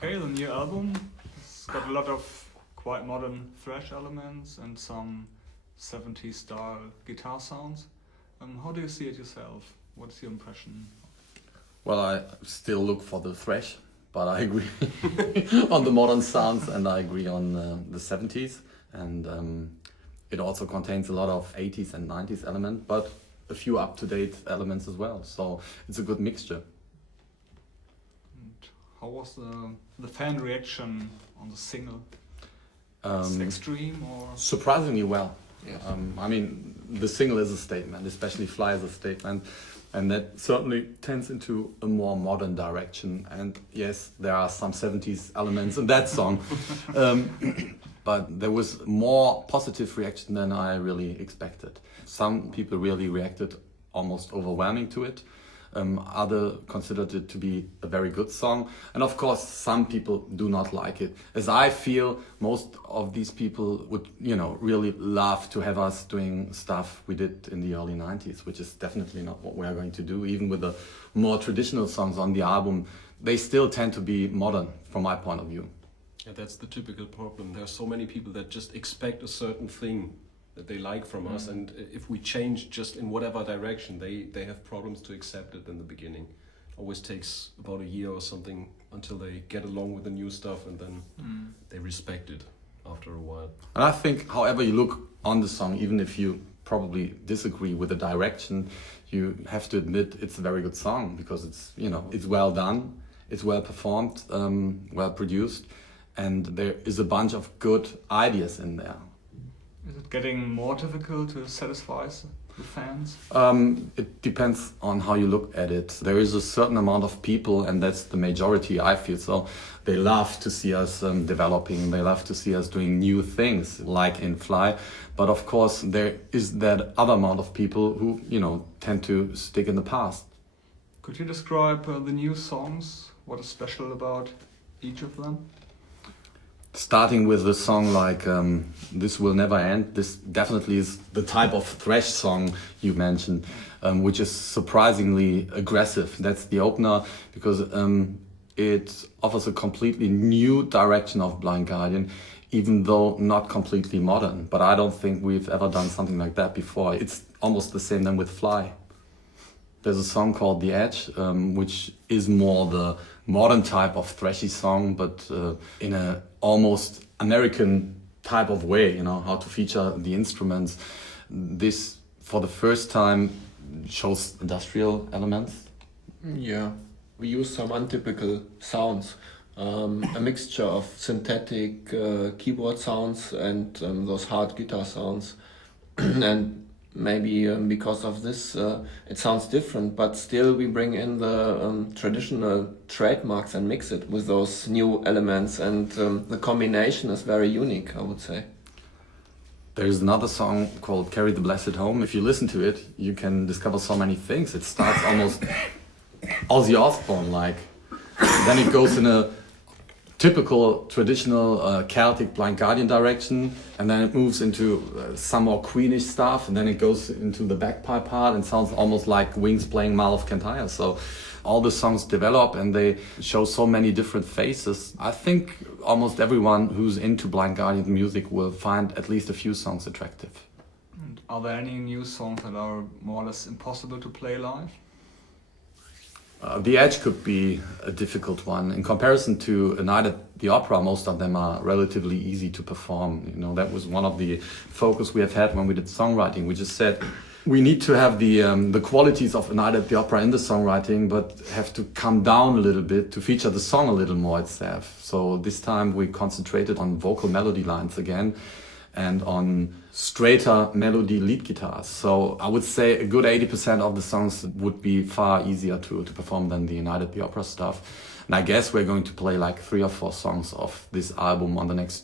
Okay, the new album has got a lot of quite modern thrash elements and some 70s style guitar sounds. How do you see it yourself? What's your impression? Well, I still look for the thrash, but I agree on the modern sounds and I agree on the 70s. And it also contains a lot of 80s and 90s elements, but a few up-to-date elements as well. So it's a good mixture. And how was the fan reaction on the single? It's extreme or? Surprisingly well. Yes. I mean, the single is a statement, especially Fly is a statement, and that certainly tends into a more modern direction. And yes, there are some 70s elements in that song, but there was more positive reaction than I really expected. Some people really reacted almost overwhelming to it. Other considered it to be a very good song. And of course, some people do not like it. As I feel, most of these people would, really love to have us doing stuff we did in the early 90s, which is definitely not what we are going to do. Even with the more traditional songs on the album, they still tend to be modern from my point of view. Yeah, that's the typical problem. There are so many people that just expect a certain thing that they like from us, and if we change just in whatever direction, they have problems to accept it in the beginning. Always takes about a year or something until they get along with the new stuff, and then they respect it after a while. And I think however you look on the song, even if you probably disagree with the direction, you have to admit it's a very good song because it's, it's well done, it's well performed, well produced, and there is a bunch of good ideas in there. Is it getting more difficult to satisfy the fans? It depends on how you look at it. There is a certain amount of people, and that's the majority, I feel. So they love to see us developing. They love to see us doing new things, like in Fly. But of course, there is that other amount of people who, tend to stick in the past. Could you describe the new songs? What is special about each of them? Starting with a song like This Will Never End, this definitely is the type of thrash song you mentioned, which is surprisingly aggressive. That's the opener because it offers a completely new direction of Blind Guardian, even though not completely modern. But I don't think we've ever done something like that before. It's almost the same than with Fly. There's a song called The Edge, which is more the modern type of thrashy song, but in a almost American type of way, how to feature the instruments. This, for the first time, shows industrial elements. Yeah, we use some untypical sounds, a mixture of synthetic keyboard sounds and those hard guitar sounds. And maybe because of this it sounds different, but still we bring in the traditional trademarks and mix it with those new elements, and the combination is very unique, I would say. There's another song called Carry the Blessed Home. If you listen to it, you can discover so many things. It starts almost Ozzy Osbourne-like. Then it goes in a typical traditional Celtic Blind Guardian direction, and then it moves into some more Queenish stuff, and then it goes into the bagpipe part and sounds almost like Wings playing Mile of Kintyre. So all the songs develop and they show so many different faces. I think almost everyone who's into Blind Guardian music will find at least a few songs attractive. And are there any new songs that are more or less impossible to play live? The Edge could be a difficult one. In comparison to A Night at the Opera, most of them are relatively easy to perform. That was one of the focus we have had when we did songwriting. We just said we need to have the qualities of A Night at the Opera in the songwriting, but have to come down a little bit to feature the song a little more itself. So this time we concentrated on vocal melody lines again and on straighter melody lead guitars. So I would say a good 80% of the songs would be far easier to perform than the Night at the Opera stuff. And I guess we're going to play like 3 or 4 songs of this album on the next